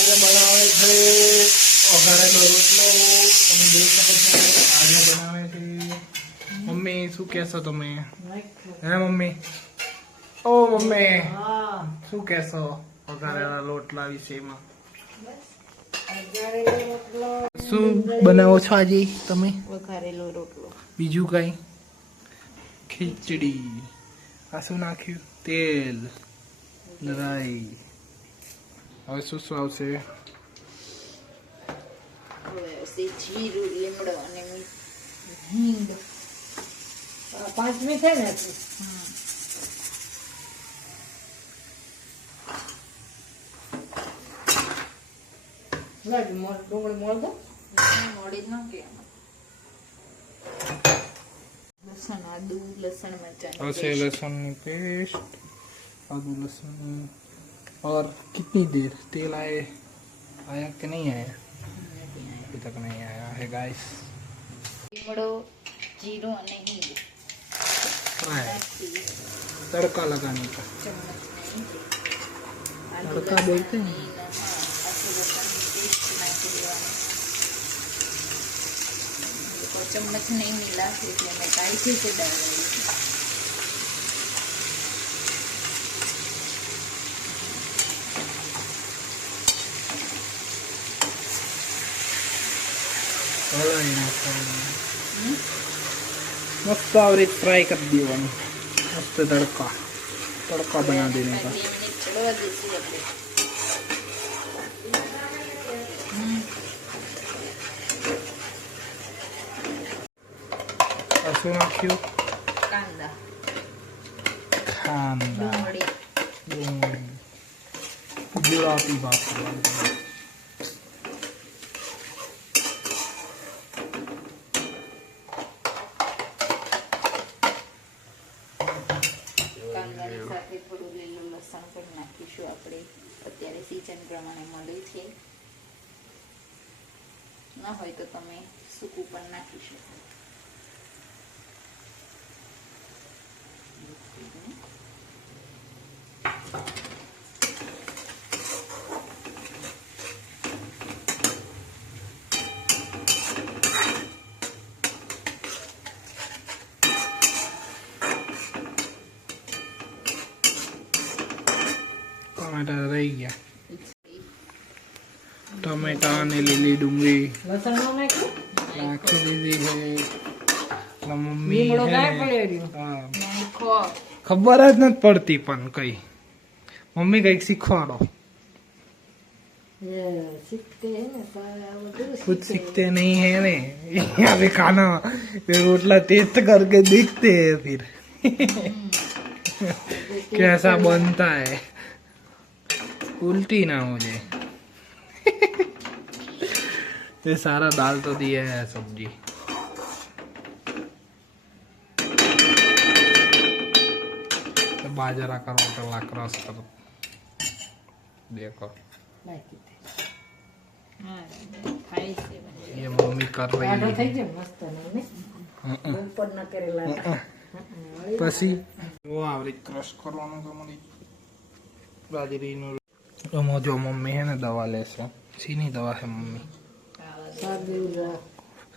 આજે બનાવે છે વઘારેલો રોટલો. તમે જોઈ શકો છો આજે બનાવે છે. મમ્મી શું કહેશો તમે? હે મમ્મી? ઓ મમ્મી શું કહેશો વઘારેલા રોટલા વિશેમાં? શું બનાવો છો આજે તમે? વઘારેલો રોટલો. બીજું કઈ? ખીચડી. આ શું નાખ્યું? તેલ, રાઈ. હવે શું શું આવશે? જીરું, લીમડો અને હિંગ. 5 મિનિટ થાય ને. ડુંગળી મોળ દો. મોડી ન કે લસણ, આદુ, લસણ, મરચાં આવશે लहसुन पेस्ट, आदू लहसुन. और कितनी देर? तेल आया कि नहीं आया? अभी तक नहीं आया है गाइस. લીમડો, જીરું અને હિંગ. तड़का लगाने का. तड़का बोलते हैं. चम्मच नहीं मिला इसलिए मैं काढ़ी से डाल रही हूँ. मस्त और एक फ्राई कर दिया. मस्त तड़का तड़का बना देने का. चढ़वा देसी अपने શું નાખ્યું? કાંદા, ખાંડા, ડુંગળી. ગુજરાતી ભાષા. કાંદાની સાથે થોડું લીલું લસણ પણ નાખીશું આપણે. અત્યારે સિઝન પ્રમાણે મળે છે. ના હોય તો તમે સૂકું પણ નાખી શકો. ટમેટા રહી ગયા. ટમેટા અને લીલી ડુંગળી નાખી દીધી છે. મમ્મી ખબર જ નથી પડતી પણ કઈ. મમ્મી કઈક શીખવાડો. कुछ सीखते नहीं है ने. यहाँ पे खाना रोटला टेस्ट करके देखते हैं फिर कैसा बनता है. उल्टी ना हो जाए. ये सारा दाल तो दिया है सब्जी. बाजरा का रोटला क्रॉस करो. देखो ये मम्मी कर रही है. પછી જો આવરી ક્રશ કરવાનું તમારી બાજરીનું. એમાં જો મમ્મી હે ને દવા લેશે. શીની દવા છે મમ્મી?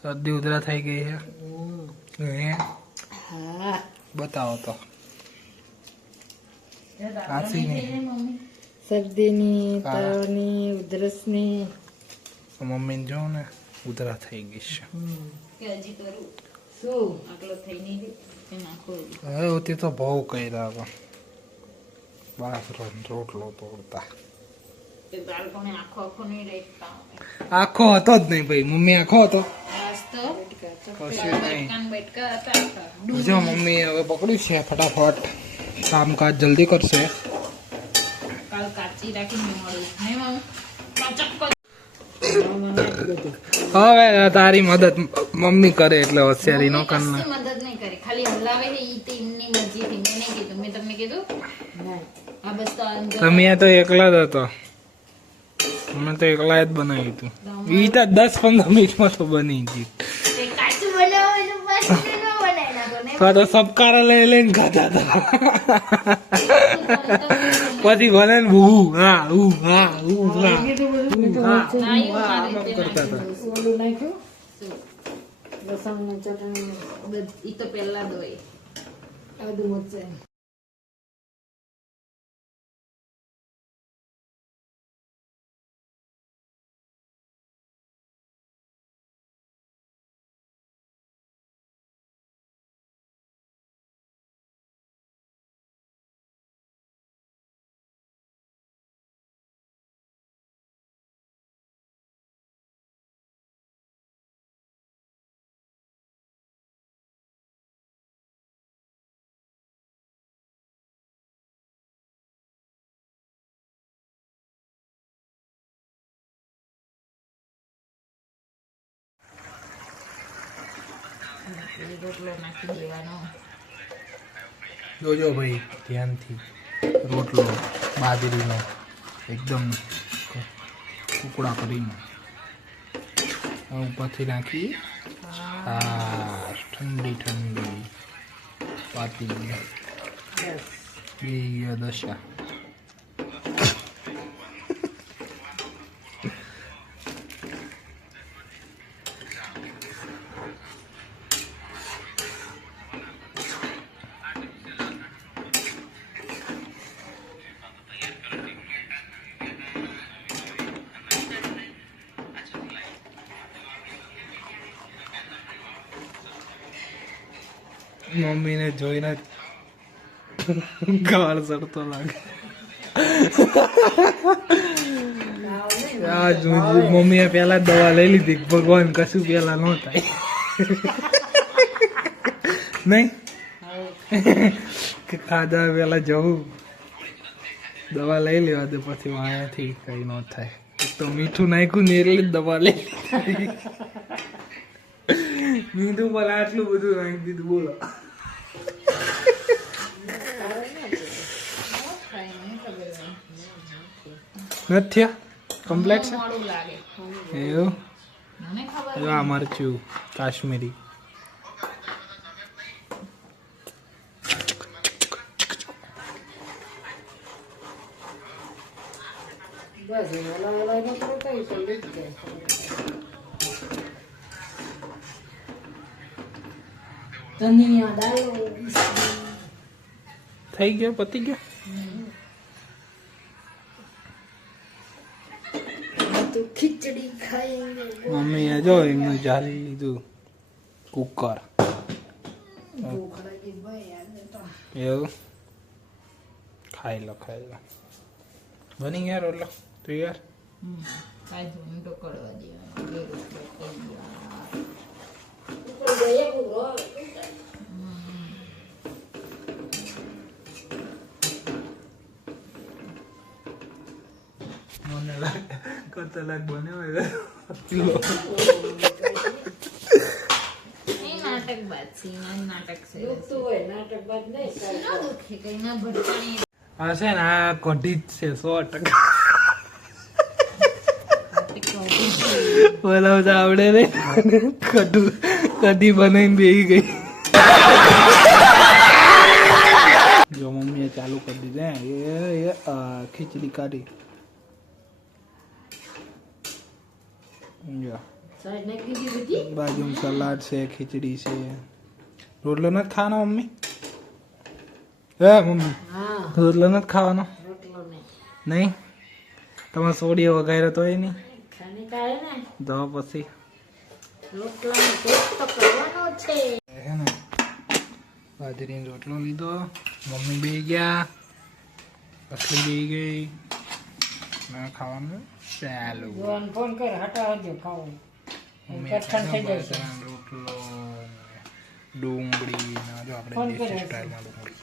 શરદી ઉધરા થઈ ગઈ છે. બતાવો તો. શરદીની, તાવની, ઉધરસની. મમ્મીને જો ને ઉધરા થઈ ગઈ છે. હવે તે તો બહુ કર્યા હતા. બાજરો રોટલો તોડતા આખો હતો જ નહીં ભાઈ. મમ્મી આખો હતો જો. મમ્મી હવે પકડ્યું છે ફટાફટ. કામકાજ જલ્દી કરશે. હવે તારી મદદ મમ્મી કરે એટલે હોશિયારી નો કરના. મદદ નહીં કરે, ખાલી હલાવે ને ઈ તેમની મરજીથી. મેં નહીં કીધું. મેં તમને કીધું આ બસ તો તમે તો એકલા જ હતો. અમે તો એકલા જ બનાવ્યું હતું. ઈ તો 10-15 મિનિટમાં તો બની ગઈ. તો સબકારા લઈને ખાતા હતા પછી ભલે ને હા હા હા કરતા હતા. ઓલું નાખ્યું લસણની ચટણી ઈ તો પહેલા દોય આદુ મરચાં રોટલો નાખી દેવાનો. જોજો ભાઈ ધ્યાનથી રોટલો બાજરીનો એકદમ ટુકડા કરીને ઉપરથી નાખી ઠંડી ઠંડી પાતી બે દશા. મમ્મીને જોઈને ગાળ ચડતો લાગે. મમ્મીએ પેલા દવા લઈ લીધી. ભગવાન કશું પેલા ન થાય નહીં કે ખાધા પેલા જવું દવા લઈ લેવા દે પછી વાયાથી કઈ ન થાય. એક તો મીઠું નાખ્યું ને એટલે જ દવા લઈ મીઠું પેલા આટલું બધું નાખી દીધું. બોલો નથી કમ્પ્લેટ છે મોડું લાગે એવું. મને ખબર આ મરચું કાશ્મીરી બસ ઓલા ન કરો તો એ જલ્દી જ જાય. ધનિયા ડાળો થઈ ગયો પતી ગયો. તો ખીચડી ખાएंगे. મમ્મીએ જો એમનું જાળી લીધું કુકર ભૂખ લાગી ભાઈ આજે તો. એવું. ખાઈ લો બની ગયા રોટલો તૈયાર. કાંઈ ઊંડો કરવા દેવાનો બે રોટલો કરી દેવાનો. ઉપર જઈએ પૂરો. મને લાગે કતલાક બન્યો એ નાટકબાજ છે નાટક છે દુખતું હોય નાટક બાદ નહીં ના દુખે કઈ ના ભટકાણી આ છે ને આ કઢી જ છે 100%. બોલાવતા આવડે ને કઢી બનાવીને બેસી ગઈ. જો મમ્મીએ ચાલુ કરી દીધું એ ખીચડી કાઢી. જો સાઈડ નાખી દીધી બધી. બાજુમાં સલાડ છે ખીચડી છે. રોટલો નથી ખાવાનો મમ્મી? હે મમ્મી હા રોટલો નથી ખાવાનો રોટલો નહીં નહીં? તમારે સોડિયો વગાડ્યો તો એ નહીં ખાને કાઢે ને તો પછી રોટલાનો ટેસ્ટ તો કરવાનો છે. હે ને બાજરીનો રોટલો લીધો. મમ્મી બે ગયા અસલી બે ગઈ ના ખાવાનું ચાલુ. જોવાન ફોન કર હટાવજો ખાવું મમ્મી કઠણ થઈ જાય છે. બાજરાનો રોટલો ડુંગળી ના જો આપણે ફોન દેશી કર્યો છે. સ્ટાઈલમાં ડુંગળી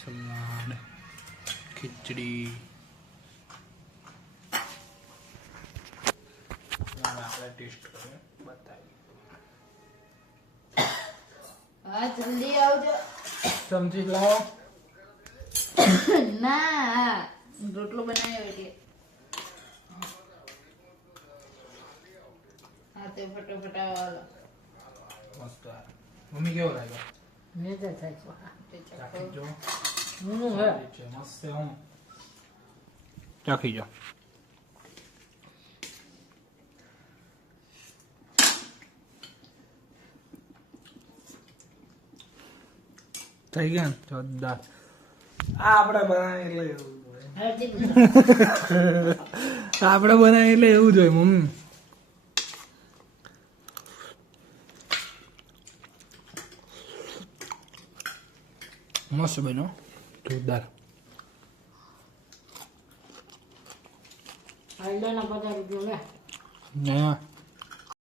સલાડ ખીચડી આપણે ટેસ્ટ કરીને બતાવીએ. હા જલ્દી આવજો. ચમચી લાવો. ના રોટલો બનાવ્યો એટલે હા તે ફટાફટ આવો મસ્ત મમ્મી કેવો લાગ્યો મેં તો થાય ચાખી જો હે છે મસ્ત છે હું ચાખી જો થઈ ગયા ને જોરદાર આ આપણે બનાવી એટલે એવું આપણે બનાવી એટલે એવું જ હોય મમ્મી મસ્ત બન્યો જોરદાર આઈલાના 50 રૂપિયા લે ના